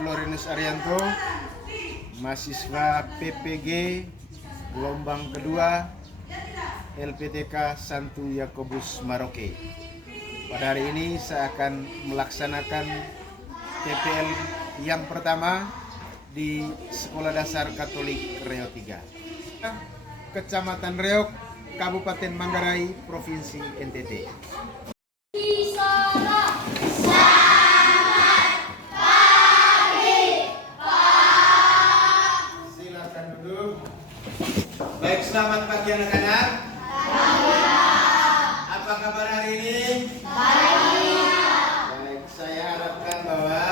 Florinus Arianto, mahasiswa PPG gelombang kedua LPTK Santo Yakobus Maroke. Pada hari ini saya akan melaksanakan TPL yang pertama di Sekolah Dasar Katolik Reok 3, Kecamatan Reok, Kabupaten Manggarai, Provinsi NTT. Silakan duduk. Baik, selamat pagi anak-anak. Apa kabar hari ini? Baik, saya harapkan bahwa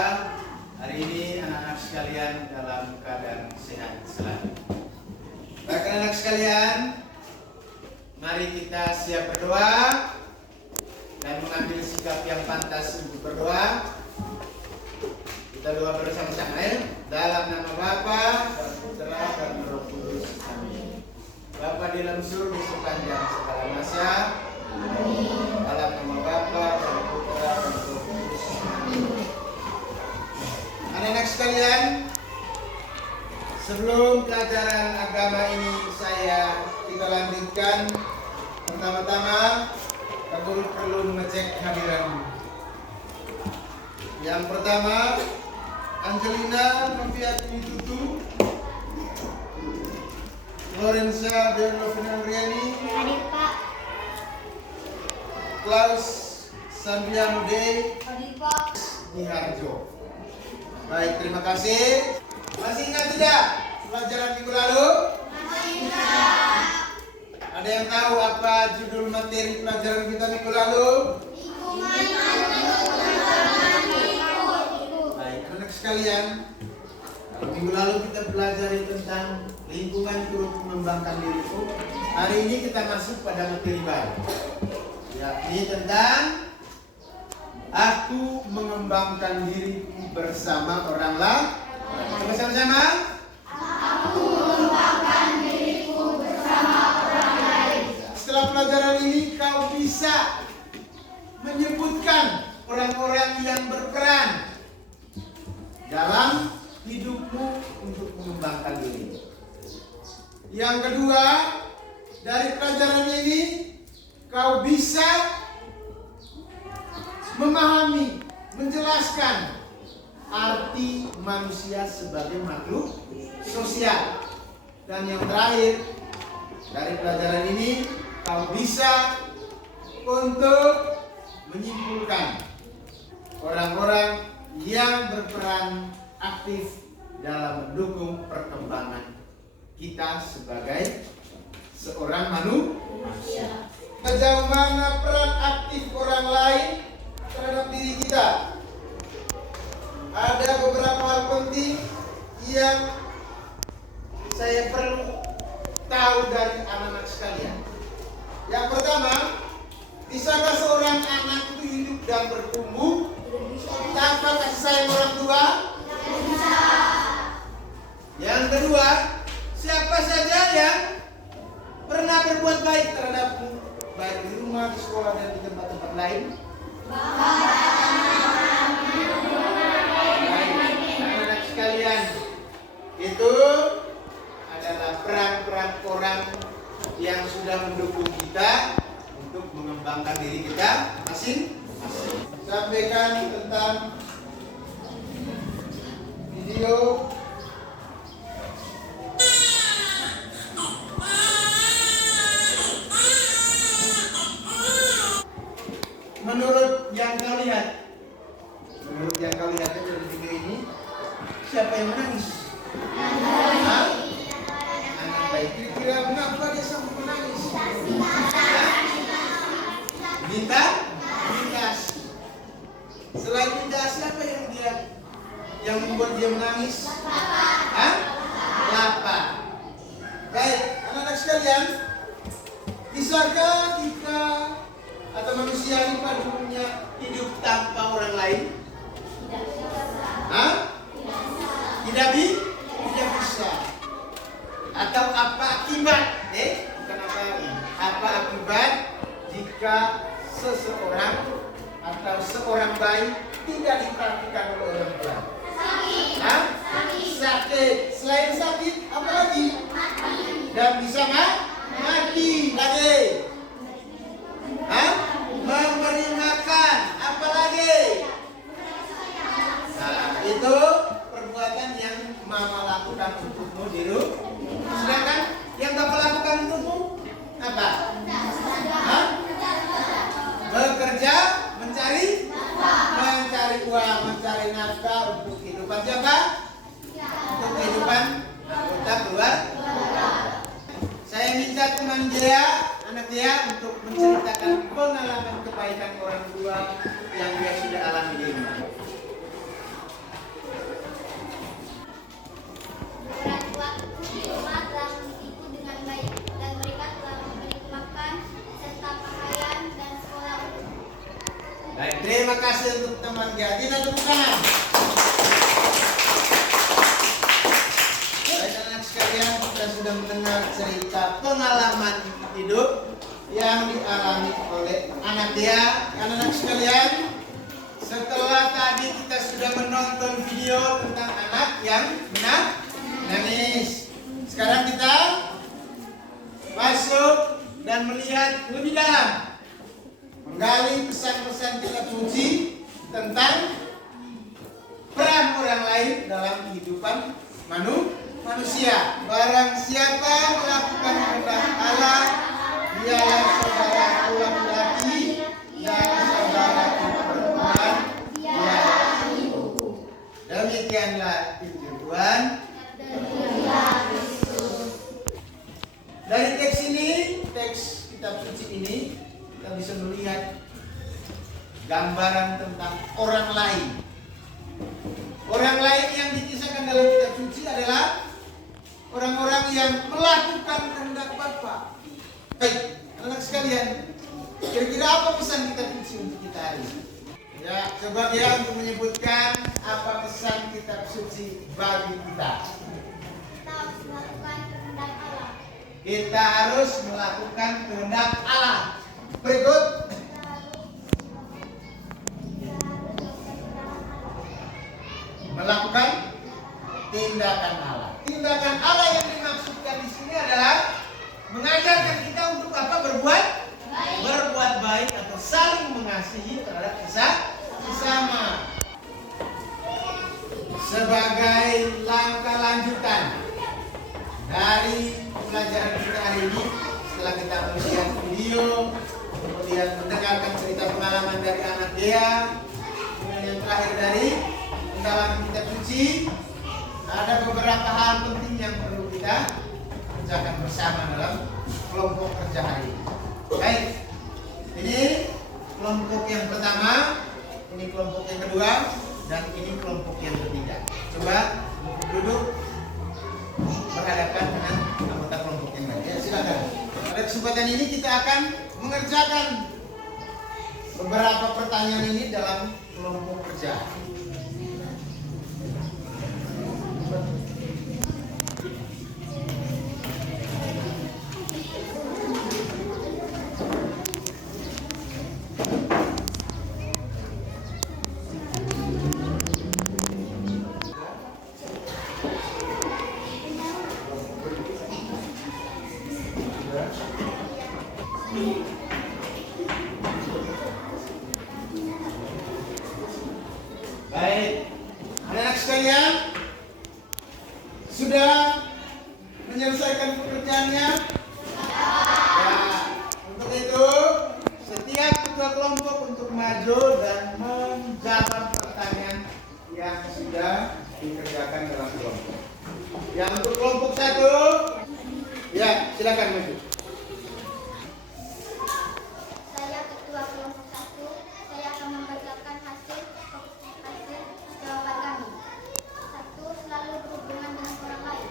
hari ini anak-anak sekalian dalam keadaan sehat selalu. Baik anak-anak sekalian, mari kita siap berdoa dan mengambil sikap yang pantas untuk berdoa. Kita doa bersama-sama dalam nama Bapa dan Putra dan Roh Kudus. Amin. Bapa di dalam surga sepanjang segala masa. Amin. Dalam nama Bapa dan Putra dan Roh Kudus. Amin. Anak-anak sekalian, sebelum pelajaran agama ini kita lanjutkan, pertama-tama kamu perlu mengecek hadiranmu. Yang pertama, Angelina Noviati Tutu, Lorenza Berlovina-Riani, Hadir Pak. Klaus Sandriano Day, Hadir Pak. Niharjo. Baik, terima kasih. Masih ingat tidak pelajaran minggu lalu? Masih ingat. Ada yang tahu apa judul materi pelajaran kita minggu lalu? Baik, anak sekalian, minggu lalu kita belajar tentang lingkungan turut mengembangkan diriku. Hari ini kita masuk pada materi baru, yakni tentang aku mengembangkan diriku bersama orang lain. Bersama-sama. Aku mengembangkan diriku bersama orang lain. Setelah pelajaran ini kau bisa menyebutkan orang-orang yang berperan dalam hidupmu untuk mengembangkan diri. Yang kedua, dari pelajaran ini kau bisa memahami, menjelaskan arti manusia sebagai makhluk sosial. Dan yang terakhir, dari pelajaran ini kau bisa untuk menyimpulkan orang-orang yang berperan aktif dalam mendukung perkembangan kita sebagai seorang manusia. Sejauh mana peran aktif orang lain terhadap diri kita? Ada beberapa hal penting yang saya perlu tahu dari anak-anak sekalian. Yang pertama, bisakah seorang anak itu hidup dan bertumbuh tanpa kasih sayang orang tua? Tidak bisa. Yang kedua, siapa saja yang pernah berbuat baik terhadapmu, baik di rumah, di sekolah, dan di tempat-tempat lain? Anak-anak sekalian, itu adalah peran-peran orang yang sudah mendukung kita untuk mengembangkan diri kita masing-masing. Sampaikan tentang video menurut yang kau lihat. Menurut yang kau lihat dari video ini, siapa yang menangis? Hah? Anak baik. Kira-kira mengapa dia sampai menangis? Bintas. Selain bintas, siapa yang membuat dia menangis? Hah? Lapar. Baik, anak-anak sekalian, bisakah kita atau manusia ini pada umumnya hidup tanpa orang lain? Hah? Tidak bisa. Atau apa akibat? Bukan apa akibat jika seseorang atau seorang bayi tidak diperhatikan oleh orang tua? sakit. Selain sakit, apa lagi? Dan bisa mati lagi. Hah? Memberi makan, apa lagi? Nah, itu perbuatan yang mama lakukan untukmu di rumah. Sedangkan yang bapak lakukan untukmu apa? Hah? Bekerja, mencari uang, mencari nafkah untuk kehidupan siapa? Untuk kehidupan anggota keluarga. Saya minta teman dia, anak dia untuk menceritakan pengalaman kebaikan orang tua yang dia sudah alami di rumah. Orang tua di rumah telah mendidikku dengan baik dan mereka telah memberi makan serta pakaian dan sekolah untukku. Baik, terima kasih untuk teman dia. Kita tepuk tangan. Baik anak sekalian, kita sudah mendengar cerita pengalaman hidup yang dialami oleh anak dia. Anak-anak sekalian, setelah tadi kita sudah menonton video tentang anak yang menangis. Sekarang kita masuk dan melihat lebih dalam, menggali pesan-pesan kitab suci tentang peran orang lain dalam kehidupan manusia. Barang siapa melakukan kehendak Allah, dialah saudaraku laki-laki dan saudaraku perempuan, dialah ibuku. Demikianlah Injil Tuhan. Dari teks ini, teks kitab suci ini, kita bisa melihat gambaran tentang orang lain. Orang lain yang dikisahkan dalam kitab suci adalah orang-orang yang melakukan kehendak Bapa. Baik, anak sekalian, kira-kira apa pesan kitab suci untuk kita hari ini? Ya, coba dia untuk menyebutkan apa pesan kitab suci bagi kita. Kita harus melakukan kehendak Allah. Kita harus melakukan kehendak Allah. Berikut. Melakukan tindakan Allah. Tindakan Allah yang dimaksudkan di sini adalah mengajarkan kita untuk apa? Berbuat baik atau saling mengasihi terhadap sesama. Sebagai langkah lanjutan dari pelajaran kita hari ini, setelah kita melihat video, kemudian mendengarkan cerita pengalaman dari anak dia, kemudian yang terakhir dari pendalaman kitab suci, ada beberapa hal penting yang perlu kita kerjakan bersama dalam kelompok kerja hari ini. Baik, ini kelompok yang pertama, ini kelompok yang kedua, dan ini kelompok yang ketiga. Coba duduk berhadapan dengan anggota kelompok yang lain. Ya, silakan. Pada kesempatan ini kita akan mengerjakan beberapa pertanyaan ini dalam kelompok kerja. Baik, anak sekalian, sudah menyelesaikan pekerjaannya? Ya, untuk itu setiap ketua kelompok untuk maju dan menjawab pertanyaan yang sudah dikerjakan dalam kelompok. Yang untuk kelompok satu, ya silakan maju. Saya ketua kelompok 1. Saya akan membacakan hasil jawaban kami. 1. Selalu berhubungan dengan orang lain.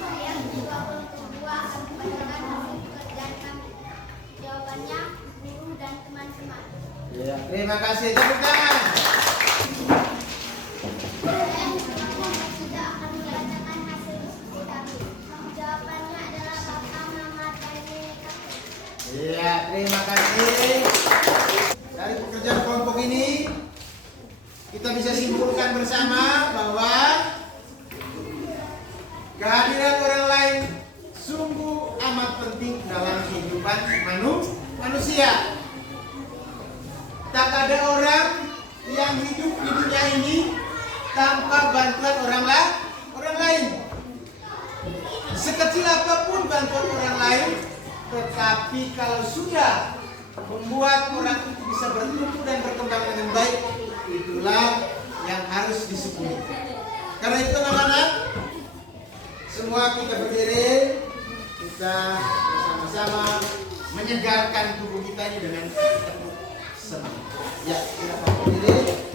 Saya ketua kelompok 2 akan membacakan hasil pekerjaan kami. Jawabannya guru dan teman-teman. Ya, terima kasih. Tepuk tangan. Sudah akan membacakan hasil diskusi kami. Jawabannya adalah Bapak, Mama, dan Nenek kakek. Iya, terima kasih. Dari pekerjaan kelompok ini kita bisa simpulkan bersama bahwa kehadiran orang lain sungguh amat penting dalam kehidupan manusia. Tak ada orang yang hidup di dunia ini tanpa bantuan orang lain. Sekecil apapun bantuan orang lain, tetapi kalau sudah membuat orang itu bisa bertumbuh dan berkembang dengan baik, itulah yang harus disyukuri. Karena itu anak-anak, semua kita berdiri, kita bersama-sama menyegarkan tubuh kita ini dengan tepuk semangat. Ya, silakan berdiri.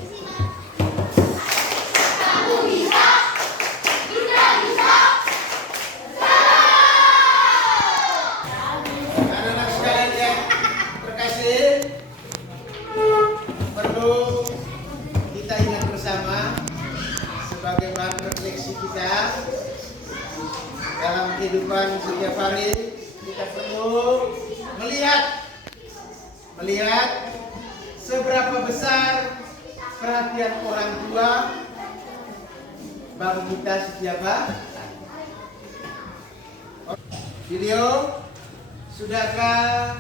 Anak-anak sekalian yang terkasih, perlu kita ingat bersama sebagai bahan refleksi kita dalam kehidupan setiap hari. Kita perlu melihat seberapa besar perhatian orang tua bagi kita setiap hari. Sudahkah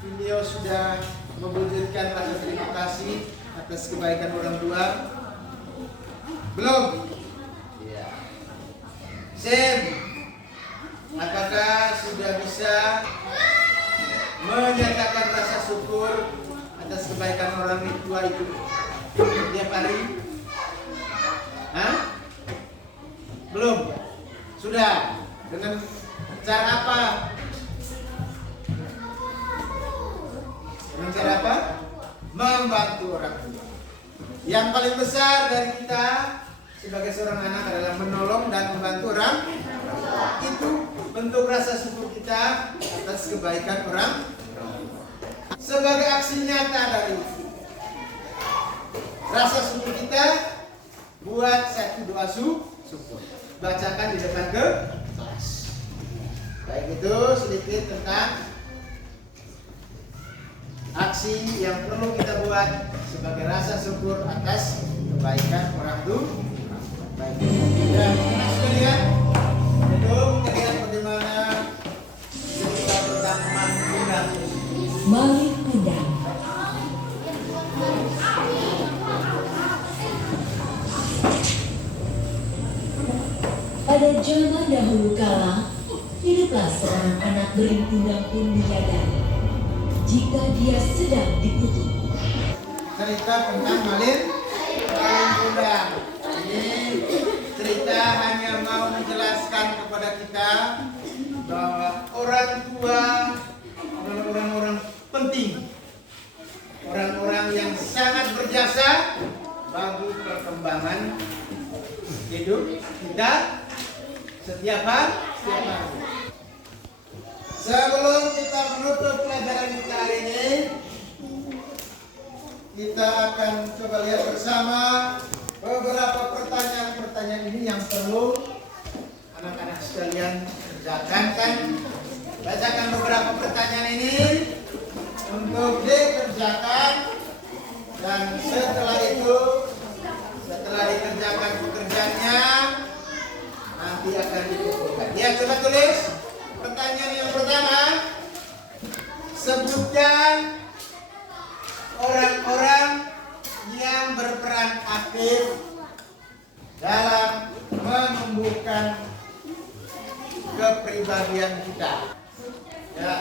video sudah mewujudkan rasa terima kasih atas kebaikan orang tua? Belum? Iya. Sam, apakah sudah bisa menyatakan rasa syukur atas kebaikan orang tua itu setiap hari? Hah? Belum? Sudah? Dengan cara apa? Dengan cara apa? Membantu orang tua. Yang paling besar dari kita sebagai seorang anak adalah menolong dan membantu orang. Itu bentuk rasa syukur kita atas kebaikan orang. Sebagai aksi nyata dari rasa syukur kita, buat satu doa syukur. Bacakan di depan kelas. Baik, itu sedikit tentang aksi yang perlu kita buat sebagai rasa syukur atas kebaikan orang tua. Baik. Dan teman sekalian, itu kita lihat bagaimana cerita tentang Malik Kundang. Malik Kundang. Pada zaman dahulu kala, hiduplah seorang anak berimpundang pun menyadari jika dia sedang dikutuk. Cerita tentang Malik Kundang. Ini cerita hanya mau menjelaskan kepada kita bahwa orang tua adalah orang-orang penting, orang-orang yang sangat berjasa bagi perkembangan hidup kita setiap hari. Sebelum kita menutup pelajaran kita hari ini, kita akan coba lihat bersama beberapa pertanyaan ini yang perlu anak-anak sekalian kerjakan. Bacakan beberapa pertanyaan ini untuk dikerjakan, dan setelah dikerjakan pekerjaannya nanti akan dikumpulkan. Ya, coba tulis pertanyaan yang pertama. Sebutkan orang-orang yang berperan aktif dalam menumbuhkan kepribadian kita. Ya,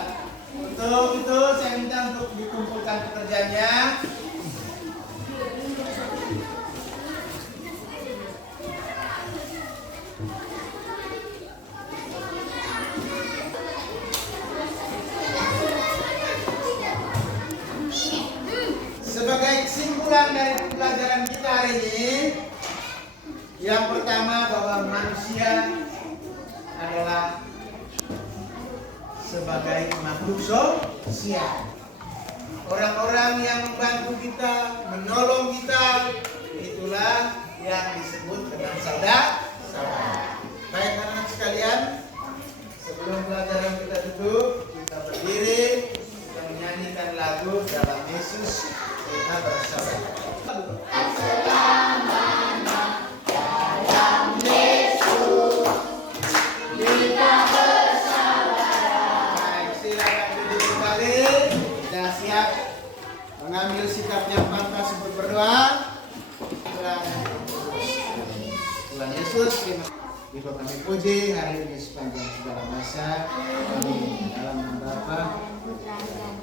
untuk itu saya minta untuk dikumpulkan pekerjaannya. Sebagai kesimpulan dari pelajaran kita hari ini, yang pertama bahwa manusia adalah sebagai makhluk sosial. Orang-orang yang membantu kita, menolong kita, itulah yang disebut dengan saudara. Baik anak-anak sekalian, sebelum pelajaran kita tutup, kita berdiri. mengambil sikap yang pantas untuk berdoa. Tuhan Yesus, terima kasih kami puji hari ini sepanjang segala masa. Amin. Dalam nama Bapa, Putra dan